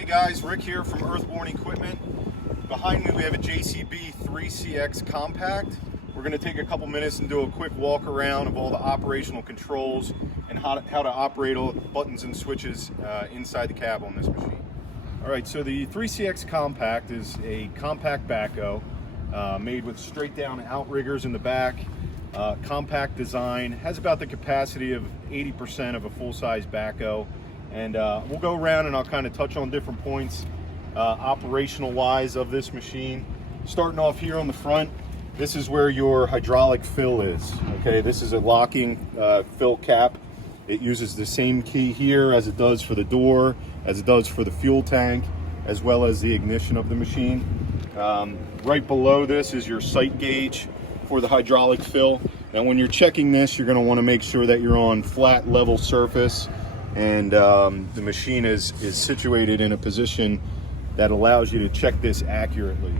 Hey guys, Rick here from Earthborne Equipment. Behind me we have a JCB 3CX Compact. We're going to take a couple minutes and do a quick walk around of all the operational controls and how to operate all the buttons and switches inside the cab on this machine. Alright, so the 3CX Compact is a compact backhoe made with straight down outriggers in the back. Compact design, has about the capacity of 80% of a full-size backhoe. And we'll go around and I'll kind of touch on different points operational wise of this machine. Starting off here on the front, this is where your hydraulic fill is. Okay, this is a locking fill cap. It uses the same key here as it does for the door, as it does for the fuel tank, as well as the ignition of the machine. Right below this is your sight gauge for the hydraulic fill. Now when you're checking this, you're going to want to make sure that you're on flat level surface and the machine is situated in a position that allows you to check this accurately.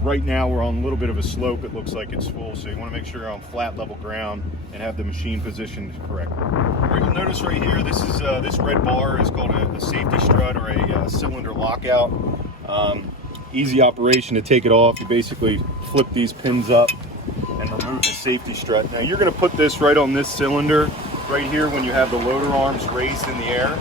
Right now we're on a little bit of a slope. It looks like it's full, so you want to make sure you're on flat level ground and have the machine positioned correctly. All right, you'll notice right here, this is this red bar is called a safety strut or a cylinder lockout. Easy operation to take it off. You basically flip these pins up and remove the safety strut. Now you're going to put this right on this cylinder right here when you have the loader arms raised in the air.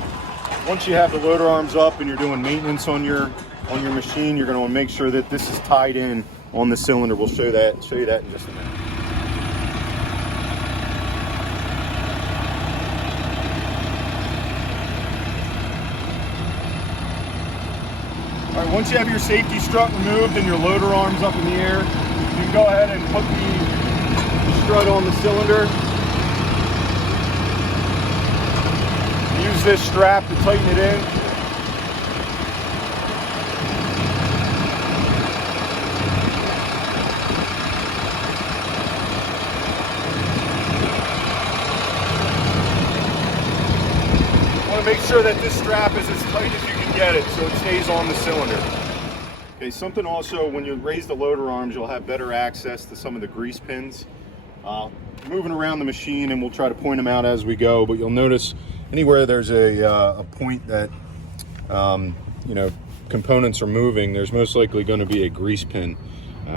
Once you have the loader arms up and you're doing maintenance on your machine, you're going to want to make sure that this is tied in on the cylinder. We'll show you that in just a minute. All right, once you have your safety strut removed and your loader arms up in the air, you can go ahead and put the strut on the cylinder. Use this strap to tighten it in. Want to make sure that this strap is as tight as you can get it so it stays on the cylinder. Okay, something also, when you raise the loader arms, you'll have better access to some of the grease pins. Moving around the machine, and we'll try to point them out as we go, but you'll notice anywhere there's a point that components are moving, there's most likely going to be a grease pin.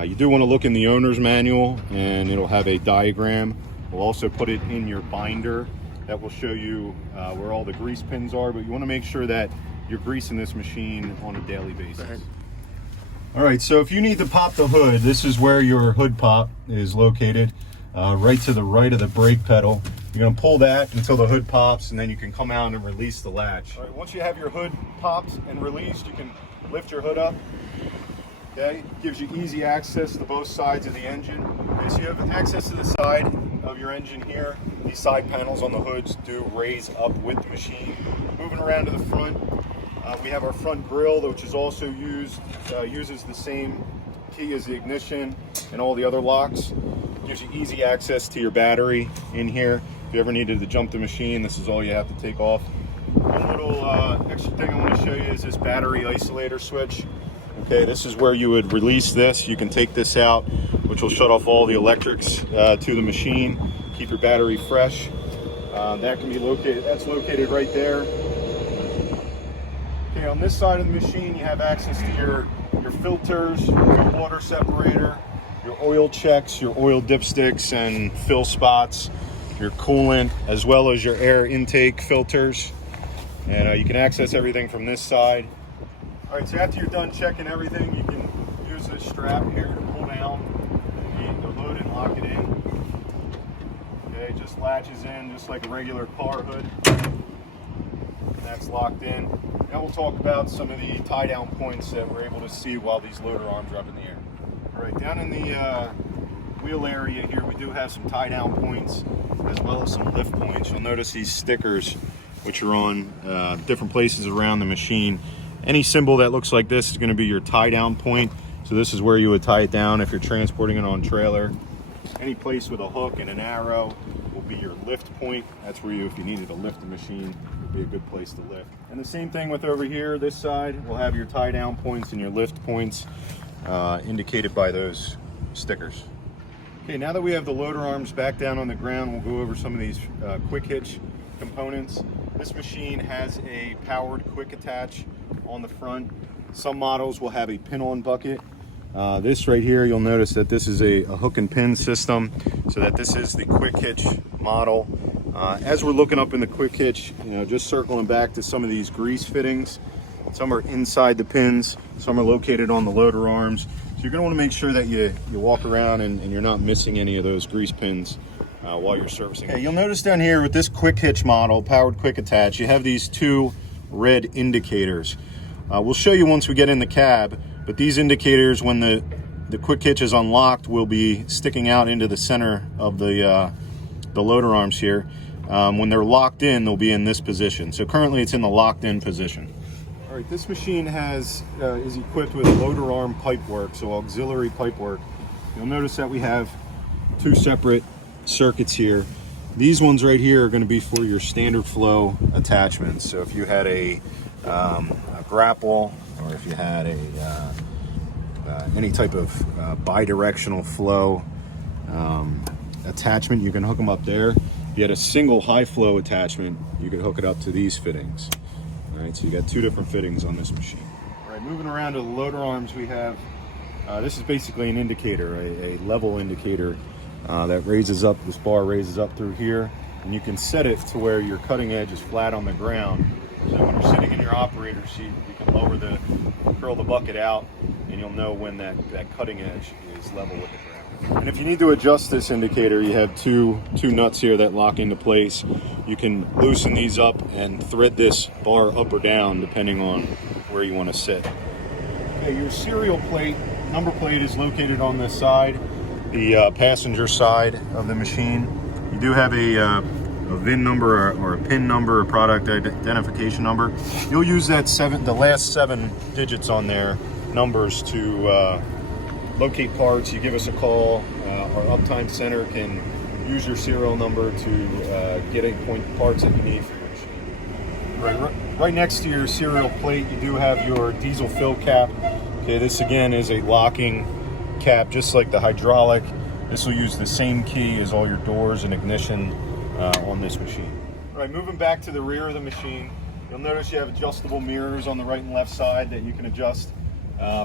You do want to look in the owner's manual, and it'll have a diagram. We'll also put it in your binder that will show you where all the grease pins are, but you want to make sure that you're greasing this machine on a daily basis. All right, so if you need to pop the hood, this is where your hood pop is located. Right to the right of the brake pedal. You're going to pull that until the hood pops, and then you can come out and release the latch. All right, once you have your hood popped and released, you can lift your hood up. Okay, gives you easy access to both sides of the engine. Okay, so you have access to the side of your engine here. These side panels on the hoods do raise up with the machine. Moving around to the front, we have our front grille, which is also uses the same key as the ignition and all the other locks. Gives you easy access to your battery in here. If you ever needed to jump the machine, this is all you have to take off. One little extra thing I want to show you is this battery isolator switch. Okay, this is where you would release this. You can take this out, which will shut off all the electrics to the machine, keep your battery fresh. That can be located, that's located right there. Okay, on this side of the machine, you have access to your filters, your water separator, your oil checks, your oil dipsticks and fill spots, your coolant, as well as your air intake filters. And you can access everything from this side. All right, so after you're done checking everything, you can use this strap here to pull down the load and lock it in. Okay, it just latches in just like a regular car hood. And that's locked in. Now we'll talk about some of the tie down points that we're able to see while these loader arms are up in the air. All right, down in the wheel area here, we do have some tie down points as well as some lift points. You'll notice these stickers, which are on different places around the machine. Any symbol that looks like this is going to be your tie down point. So this is where you would tie it down if you're transporting it on trailer. Any place with a hook and an arrow will be your lift point. That's where if you needed to lift the machine, it would be a good place to lift. And the same thing with over here, this side, we'll have your tie down points and your lift points indicated by those stickers. Okay, now that we have the loader arms back down on the ground, we'll go over some of these quick hitch components. This machine has a powered quick attach on the front. Some models will have a pin-on bucket. This right here, you'll notice that this is a hook and pin system, so that this is the quick hitch model. As we're looking up in the quick hitch, just circling back to some of these grease fittings, some are inside the pins, some are located on the loader arms. So you're going to want to make sure that you walk around and you're not missing any of those grease pins while you're servicing. Okay, you'll notice down here with this quick hitch model, powered quick attach, you have these two red indicators. We'll show you once we get in the cab, but these indicators, when the quick hitch is unlocked, will be sticking out into the center of the loader arms here. When they're locked in, they'll be in this position. So currently it's in the locked in position. All right, this machine is equipped with loader arm pipe work, so auxiliary pipe work. You'll notice that we have two separate circuits here. These ones right here are going to be for your standard flow attachments. So if you had a grapple, or if you had any type of bidirectional flow attachment, you can hook them up there. If you had a single high flow attachment, you could hook it up to these fittings. All right, so you got two different fittings on this machine. All right, moving around to the loader arms, we have, this is basically an indicator, a level indicator that raises up, this bar raises up through here, and you can set it to where your cutting edge is flat on the ground. So when you're sitting in your operator seat, you can curl the bucket out, and you'll know when that cutting edge is level with the ground. And if you need to adjust this indicator, you have two nuts here that lock into place. You can loosen these up and thread this bar up or down depending on where you want to sit. Okay, your serial plate, number plate, is located on this side, the passenger side of the machine. You do have a VIN number or a PIN number, or product identification number. You'll use that the last 7 digits on there, numbers, to locate parts. You give us a call. Our uptime center can use your serial number to get any parts that you need for your machine. Right next to your serial plate, you do have your diesel fill cap. Okay, this again is a locking cap, just like the hydraulic. This will use the same key as all your doors and ignition on this machine. All right, moving back to the rear of the machine, you'll notice you have adjustable mirrors on the right and left side that you can adjust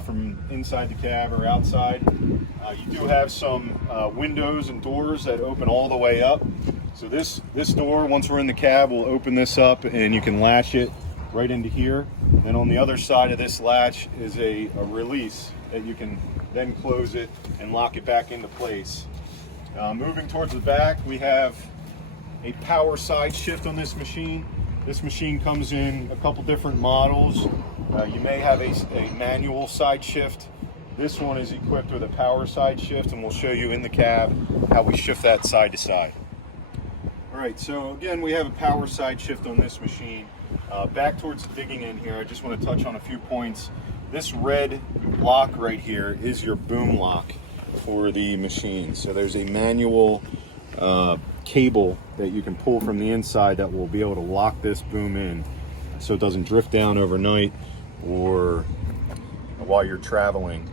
from inside the cab or outside. You do have some windows and doors that open all the way up. So this door, once we're in the cab, will open this up and you can latch it right into here. And on the other side of this latch is a release that you can then close it and lock it back into place. Moving towards the back, we have a power side shift on this machine. This machine comes in a couple different models. You may have a manual side shift. This one is equipped with a power side shift, and we'll show you in the cab how we shift that side to side. All right, so again, we have a power side shift on this machine. Back towards the digging in here, I just want to touch on a few points. This red lock right here is your boom lock for the machine. So there's a manual cable that you can pull from the inside that will be able to lock this boom in so it doesn't drift down overnight or while you're traveling.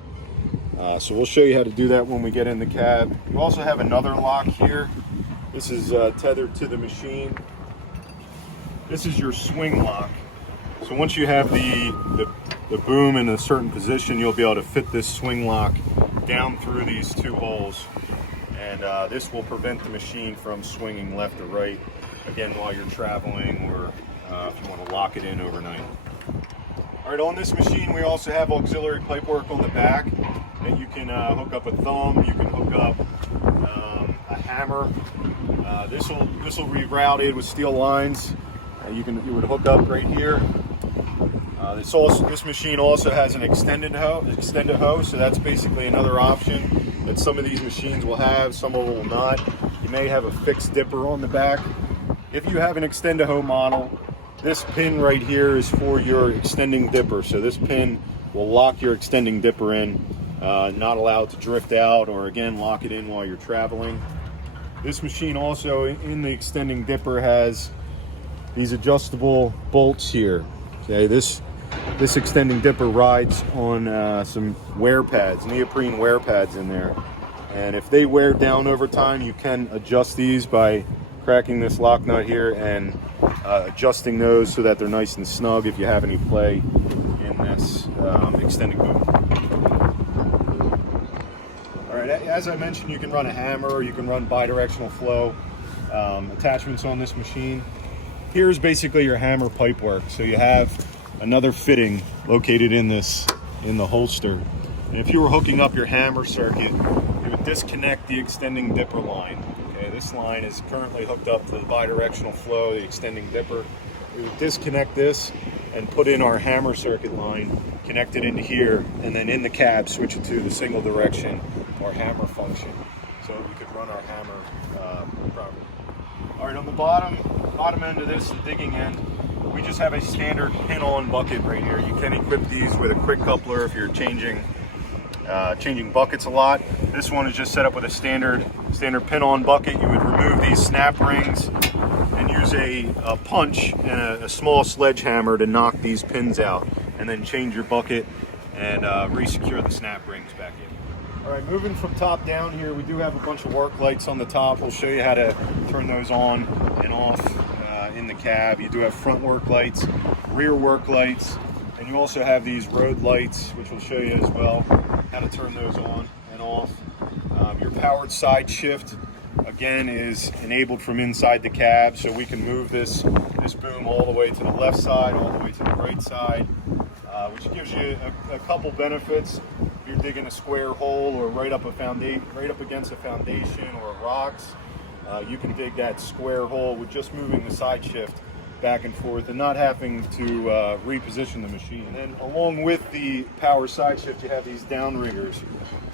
So we'll show you how to do that when we get in the cab. You also have another lock here. This is tethered to the machine. This is your swing lock. So once you have the boom in a certain position, you'll be able to fit this swing lock down through these two holes, and this will prevent the machine from swinging left or right, again, while you're traveling, or if you want to lock it in overnight. All right, on this machine we also have auxiliary pipe work on the back that you can hook up a thumb, you can hook up a hammer. This will be routed with steel lines. You would hook up right here. This machine also has an extended hoe, so that's basically another option that some of these machines will have, some of them will not. You may have a fixed dipper on the back. If you have an extended hoe model, this pin right here is for your extending dipper. So this pin will lock your extending dipper in, not allow it to drift out, or again, lock it in while you're traveling. This machine also, in the extending dipper, has these adjustable bolts here. Okay, this extending dipper rides on some wear pads, neoprene wear pads in there. And if they wear down over time, you can adjust these by cracking this lock nut here and adjusting those so that they're nice and snug if you have any play in this extended boom. All right, as I mentioned, you can run a hammer or you can run bidirectional flow attachments on this machine. Here's basically your hammer pipe work. So you have another fitting located in the holster. And if you were hooking up your hammer circuit, you would disconnect the extending dipper line. Okay, this line is currently hooked up to the bidirectional flow, the extending dipper. We would disconnect this and put in our hammer circuit line, connect it into here, and then in the cab switch it to the single direction or hammer function, so we could run our hammer properly. All right, on the bottom end of this, the digging end, we just have a standard pin-on bucket right here. You can equip these with a quick coupler if you're changing buckets a lot. This one is just set up with a standard pin-on bucket. You would remove these snap rings and use a punch and a small sledgehammer to knock these pins out, and then change your bucket and re-secure the snap rings back in. All right, moving from top down here, we do have a bunch of work lights on the top. We'll show you how to turn those on and off in the cab. You do have front work lights, rear work lights, and you also have these road lights, which we'll show you as well, how to turn those on and off. Your powered side shift, again, is enabled from inside the cab, so we can move this boom all the way to the left side, all the way to the right side, which gives you a couple benefits. If you're digging a square hole or right up against a foundation or rocks, you can dig that square hole with just moving the side shift back and forth and not having to reposition the machine. And then along with the power side shift, you have these downriggers.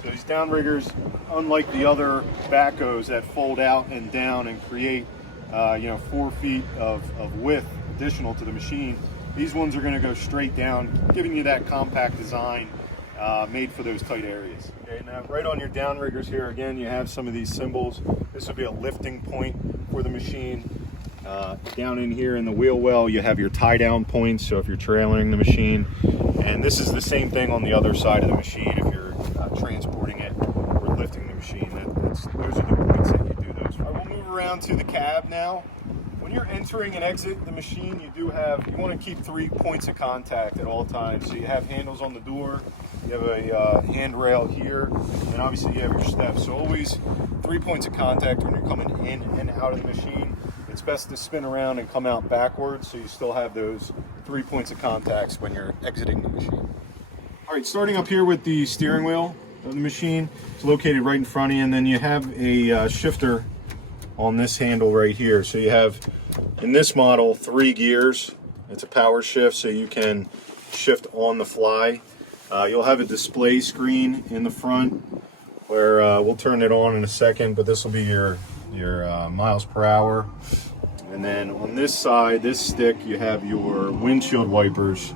So these downriggers, unlike the other backhoes that fold out and down and create 4 feet of width additional to the machine, these ones are going to go straight down, giving you that compact design made for those tight areas. Okay, now right on your downriggers here, again, you have some of these symbols. This will be a lifting point for the machine. Down in here in the wheel well, you have your tie down points, so if you're trailing the machine. And this is the same thing on the other side of the machine if you're transporting it or lifting the machine. Those are the points that you do those for. We'll move around to the cab now. When you're entering and exit the machine, you want to keep 3 points of contact at all times. So you have handles on the door, you have a handrail here, and obviously you have your steps. So always 3 points of contact when you're coming in and out of the machine. It's best to spin around and come out backwards so you still have those 3 points of contacts when you're exiting the machine. All right, starting up here with the steering wheel of the machine, it's located right in front of you, and then you have a shifter on this handle right here. So you have, in this model, 3 gears. It's a power shift, so you can shift on the fly. You'll have a display screen in the front where we'll turn it on in a second, but this will be your miles per hour. And then on this side, this stick, you have your windshield wipers,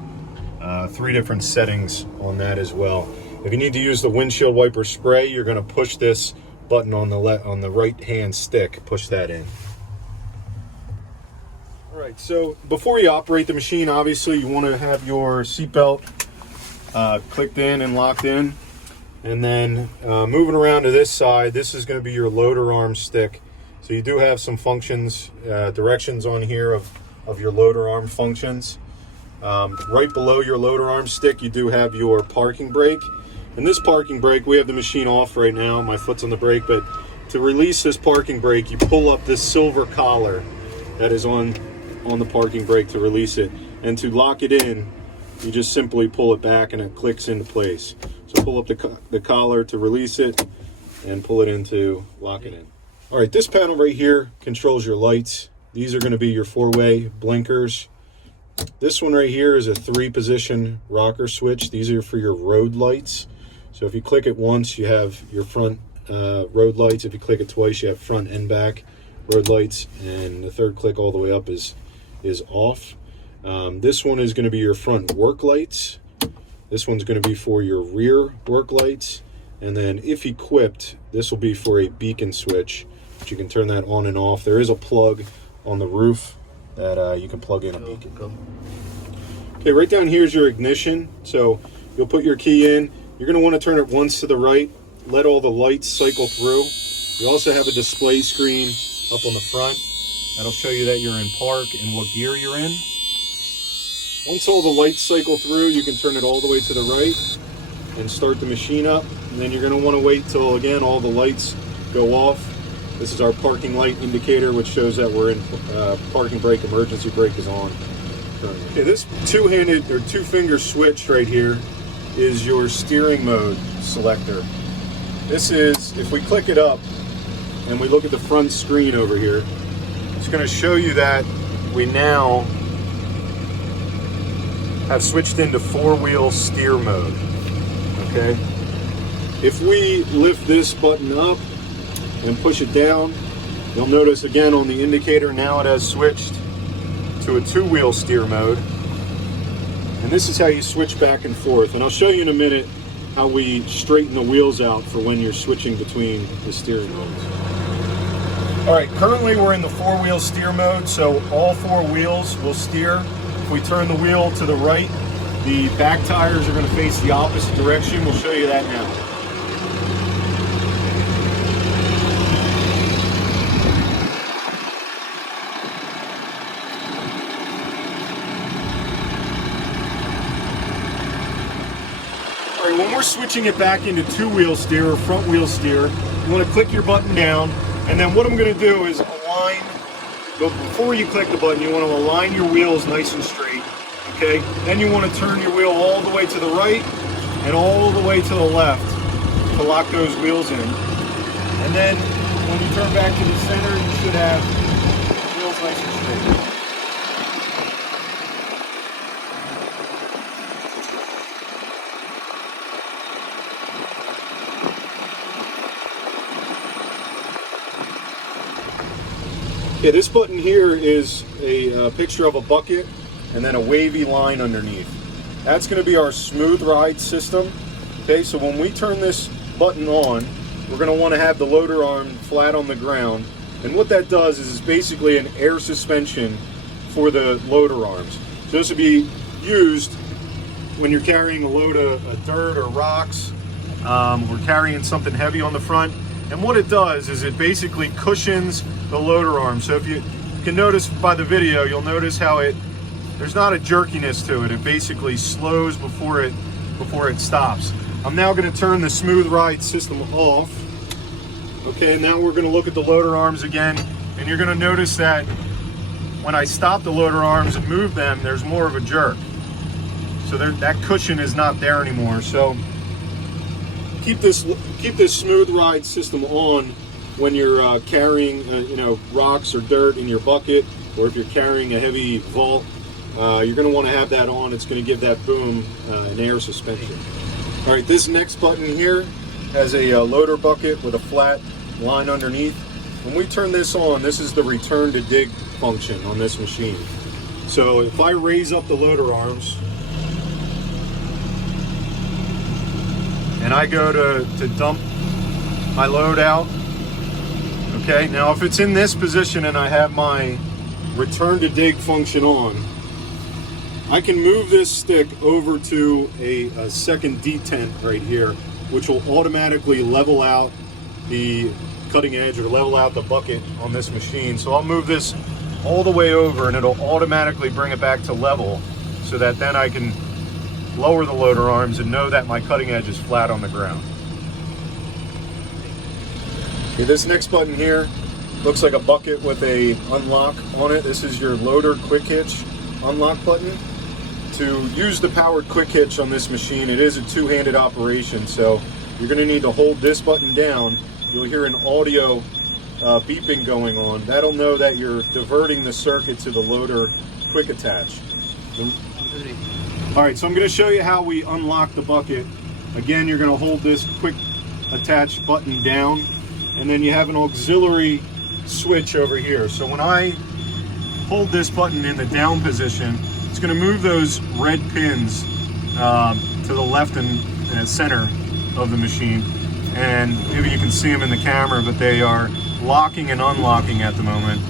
3 different settings on that as well. If you need to use the windshield wiper spray, you're going to push this button on the right hand stick, push that in. All right, so before you operate the machine, obviously you want to have your seatbelt clicked in and locked in. And then moving around to this side, this is going to be your loader arm stick. So you do have some functions, directions on here of your loader arm functions. Right below your loader arm stick, you do have your parking brake. And this parking brake, we have the machine off right now. My foot's on the brake, but to release this parking brake, you pull up this silver collar that is on the parking brake to release it. And to lock it in, you just simply pull it back and it clicks into place. So pull up the collar to release it and pull it in to lock it in. All right, this panel right here controls your lights. These are going to be your 4-way blinkers. This one right here is a 3-position rocker switch. These are for your road lights. So if you click it once, you have your front road lights. If you click it twice, you have front and back road lights. And the third click all the way up is off. This one is going to be your front work lights. This one's going to be for your rear work lights. And then if equipped, this will be for a beacon switch, which you can turn that on and off. There is a plug on the roof that you can plug in a beacon. Okay, right down here is your ignition. So you'll put your key in. You're going to want to turn it once to the right, let all the lights cycle through. You also have a display screen up on the front. That'll show you that you're in park and what gear you're in. Once all the lights cycle through, you can turn it all the way to the right and start the machine up. And then you're going to want to wait till, again, all the lights go off. This is our parking light indicator, which shows that we're in parking brake, emergency brake is on. Okay, this two-handed or two-finger switch right here is your steering mode selector. This is, if we click it up and we look at the front screen over here, it's going to show you that we now have switched into four-wheel steer mode. Okay, if we lift this button up and push it down, you'll notice again on the indicator now it has switched to a two-wheel steer mode. And this is how you switch back and forth. And I'll show you in a minute how we straighten the wheels out for when you're switching between the steering modes. All right, currently we're in the four-wheel steer mode, so all four wheels will steer. If we turn the wheel to the right, the back tires are going to face the opposite direction. We'll show you that now. When we're switching it back into two-wheel steer or front-wheel steer, you want to click your button down, and then what I'm going to do is align, but before you click the button, you want to align your wheels nice and straight, okay? Then you want to turn your wheel all the way to the right and all the way to the left to lock those wheels in. And then when you turn back to the center, you should have wheels nice and straight. Yeah, this button here is a picture of a bucket and then a wavy line underneath. That's going to be our smooth ride system. Okay, so when we turn this button on, we're going to want to have the loader arm flat on the ground. And what that does is it's basically an air suspension for the loader arms. So this would be used when you're carrying a load of dirt or rocks, or carrying something heavy on the front. And what it does is it basically cushions the loader arm. So if you can notice by the video, you'll notice how there's not a jerkiness to it. It basically slows before it stops. I'm now going to turn the smooth ride system off. Okay, and now we're going to look at the loader arms again, and you're going to notice that when I stop the loader arms and move them, there's more of a jerk. So that cushion is not there anymore. So keep this smooth ride system on when you're carrying rocks or dirt in your bucket, or if you're carrying a heavy vault. You're going to want to have that on. It's going to give that boom an air suspension. All right, this next button here has a loader bucket with a flat line underneath. When we turn this on, this is the return to dig function on this machine. So if I raise up the loader arms and I go to dump my load out, okay, now if it's in this position and I have my return to dig function on, I can move this stick over to a second detent right here, which will automatically level out the cutting edge or level out the bucket on this machine. So I'll move this all the way over and it'll automatically bring it back to level, so that then I can lower the loader arms and know that my cutting edge is flat on the ground. Okay, this next button here looks like a bucket with a unlock on it. This is your loader quick hitch unlock button. To use the powered quick hitch on this machine, it is a two-handed operation, so you're going to need to hold this button down. You'll hear an audio beeping going on. That'll know that you're diverting the circuit to the loader quick attach. All right, so I'm going to show you how we unlock the bucket. Again, you're going to hold this quick attach button down, and then you have an auxiliary switch over here. So when I hold this button in the down position, it's going to move those red pins to the left and center of the machine. And maybe you can see them in the camera, but they are locking and unlocking at the moment.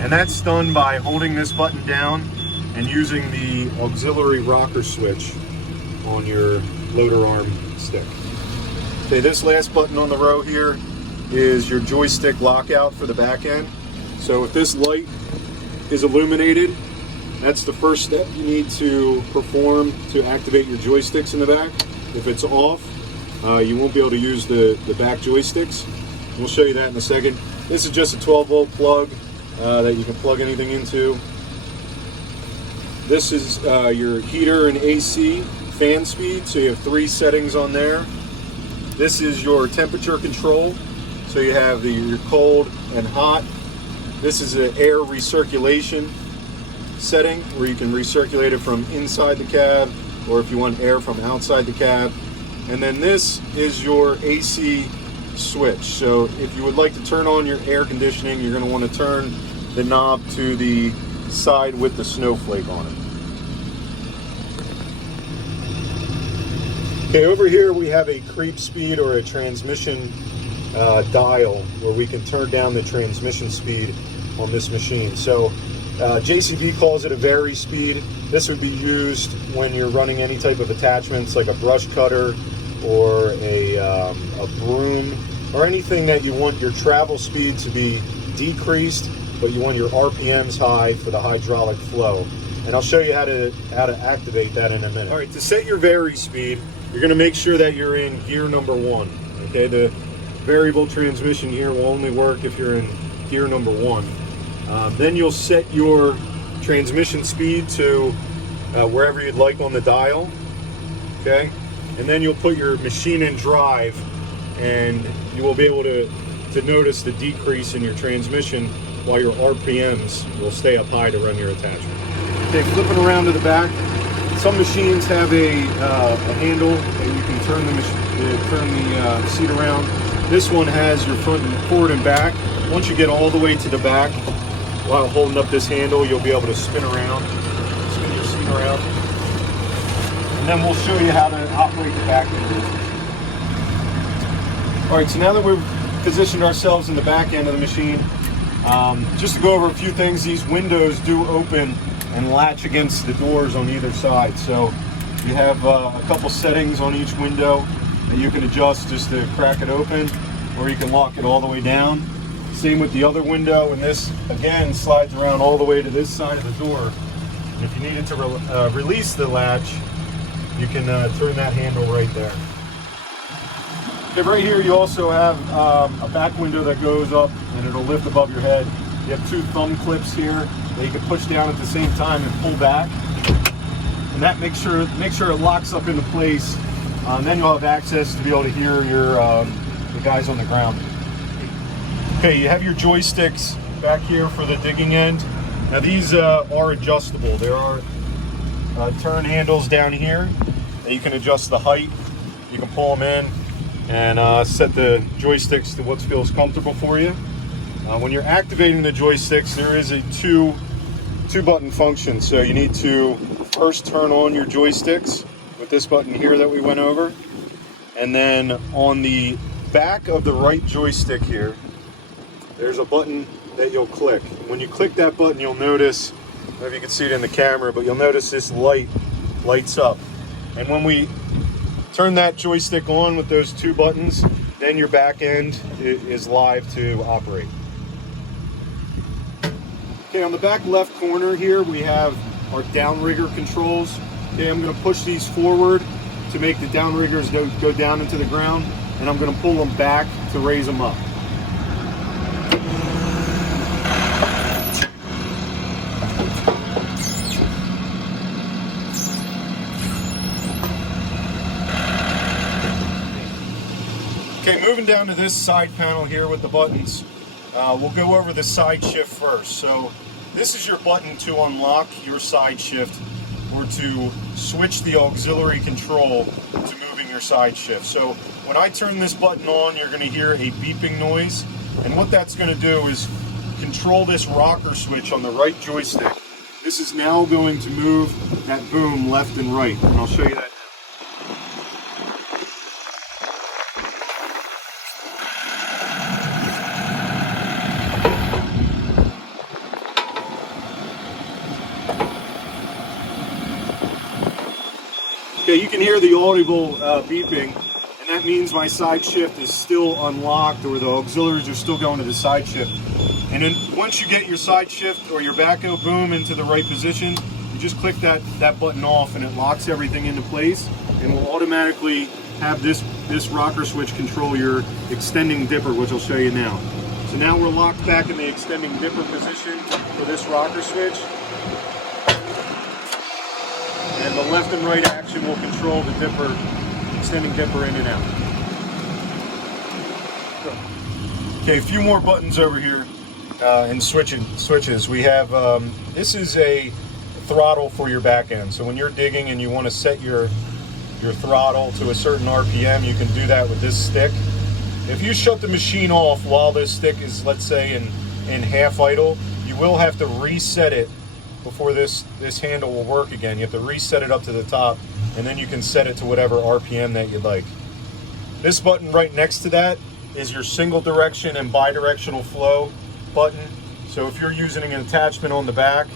And that's done by holding this button down and using the auxiliary rocker switch on your loader arm stick. Okay, this last button on the row here is your joystick lockout for the back end. So if this light is illuminated, that's the first step you need to perform to activate your joysticks in the back. If it's off, you won't be able to use the back joysticks. We'll show you that in a second. This is just a 12-volt plug that you can plug anything into. This is your heater and AC fan speed, so you have 3 settings on there. This is your temperature control, so you have your cold and hot. This is an air recirculation setting where you can recirculate it from inside the cab, or if you want air from outside the cab. And then this is your AC switch. So if you would like to turn on your air conditioning, you're going to want to turn the knob to the side with the snowflake on it. Okay, over here we have a creep speed or a transmission dial where we can turn down the transmission speed on this machine. So JCB calls it a VARI speed. This would be used when you're running any type of attachments like a brush cutter or a broom, or anything that you want your travel speed to be decreased, but you want your RPMs high for the hydraulic flow. And I'll show you how to activate that in a minute. All right, to set your VARI speed, you're going to make sure that you're in gear number 1. Okay, the variable transmission here will only work if you're in gear number 1. Then you'll set your transmission speed to wherever you'd like on the dial. Okay, and then you'll put your machine in drive, and you will be able to notice the decrease in your transmission while your RPMs will stay up high to run your attachment. Okay, flipping around to the back, some machines have a handle that you can turn the seat around. This one has your front and forward and back. Once you get all the way to the back, while holding up this handle, you'll be able to spin your seat around. And then we'll show you how to operate the back end of this machine. All right, so now that we've positioned ourselves in the back end of the machine, just to go over a few things, these windows do open and latch against the doors on either side. So you have a couple settings on each window that you can adjust just to crack it open, or you can lock it all the way down. Same with the other window, and this again slides around all the way to this side of the door. And if you needed to release the latch, you can turn that handle right there. Okay, right here you also have a back window that goes up and it'll lift above your head. You have 2 thumb clips here that you can push down at the same time and pull back, and that makes sure it locks up into place. Then you'll have access to be able to hear the guys on the ground. Okay, you have your joysticks back here for the digging end. Now these are adjustable. There are turn handles down here that you can adjust the height. You can pull them in and set the joysticks to what feels comfortable for you. When you're activating the joysticks, there is a two button function. So you need to first turn on your joysticks with this button here that we went over. And then on the back of the right joystick here, there's a button that you'll click. When you click that button, you'll notice, I don't know if you can see it in the camera, but you'll notice this light lights up. And when we turn that joystick on with those 2 buttons, then your back end is live to operate. Okay, on the back left corner here, we have our downrigger controls. Okay, I'm going to push these forward to make the downriggers go down into the ground, and I'm going to pull them back to raise them up. Okay, moving down to this side panel here with the buttons, we'll go over the side shift first. So this is your button to unlock your side shift or to switch the auxiliary control to moving your side shift. So when I turn this button on, you're going to hear a beeping noise, and what that's going to do is control this rocker switch on the right joystick. This is now going to move that boom left and right, and I'll show you that. Okay, you can hear the audible beeping, and that means my side shift is still unlocked, or the auxiliaries are still going to the side shift. And then once you get your side shift or your backhoe boom into the right position, you just click that button off and it locks everything into place and will automatically have this rocker switch control your extending dipper, which I'll show you now. So now we're locked back in the extending dipper position for this rocker switch. And the left and right action will control the dipper, extending dipper in and out. Okay, a few more buttons over here and switches. We have, this is a throttle for your back end. So when you're digging and you want to set your throttle to a certain RPM, you can do that with this stick. If you shut the machine off while this stick is, let's say, in half idle, you will have to reset it before this handle will work again. You have to reset it up to the top, and then you can set it to whatever RPM that you'd like. This button right next to that is your single direction and bidirectional flow button. So if you're using an attachment on the back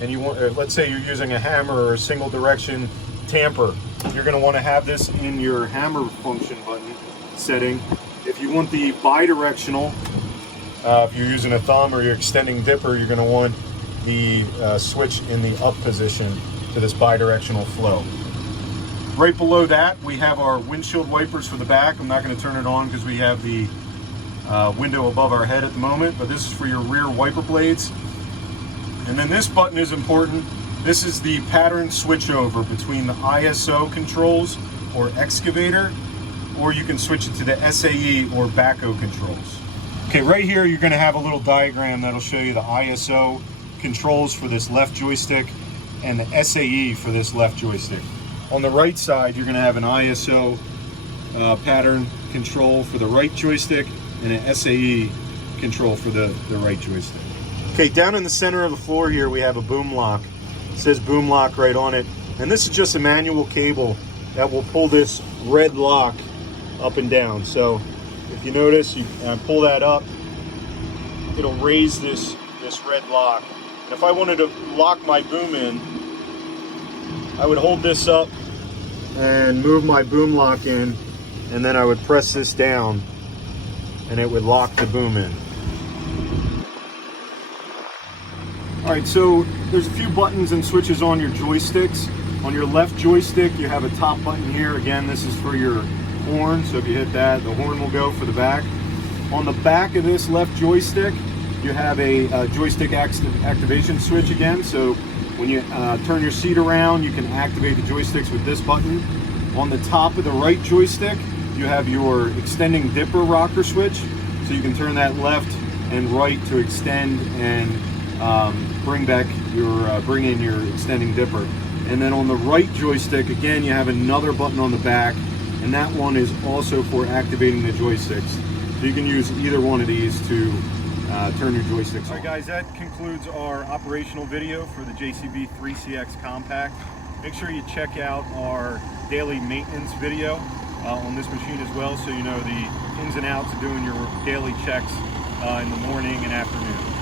and you want, let's say you're using a hammer or a single direction tamper, you're going to want to have this in your hammer function button setting. If you want the bidirectional, if you're using a thumb or you're extending dipper, you're going to want the switch in the up position to this bidirectional flow. Right below that, we have our windshield wipers for the back. I'm not going to turn it on because we have the window above our head at the moment, but this is for your rear wiper blades. And then this button is important. This is the pattern switch over between the ISO controls or excavator, or you can switch it to the SAE or backhoe controls. Okay, right here you're going to have a little diagram that'll show you the ISO controls for this left joystick and the SAE for this left joystick. On the right side, you're going to have an ISO pattern control for the right joystick and an SAE control for the right joystick. Okay, down in the center of the floor here, we have a boom lock. It says boom lock right on it. And this is just a manual cable that will pull this red lock up and down. So if you notice, you pull that up, it'll raise this red lock. And if I wanted to lock my boom in, I would hold this up and move my boom lock in, and then I would press this down and it would lock the boom in. All right, so there's a few buttons and switches on your joysticks. On your left joystick, you have a top button here. Again, this is for your horn, so if you hit that, the horn will go for the back. On the back of this left joystick, you have a joystick activation switch again, so when you turn your seat around, you can activate the joysticks with this button. On the top of the right joystick, you have your extending dipper rocker switch, so you can turn that left and right to extend and bring in your extending dipper. And then on the right joystick, again, you have another button on the back, and that one is also for activating the joysticks. So you can use either one of these to turn your joysticks on. All right, guys, that concludes our operational video for the JCB 3CX Compact. Make sure you check out our daily maintenance video on this machine as well, so you know the ins and outs of doing your daily checks in the morning and afternoon.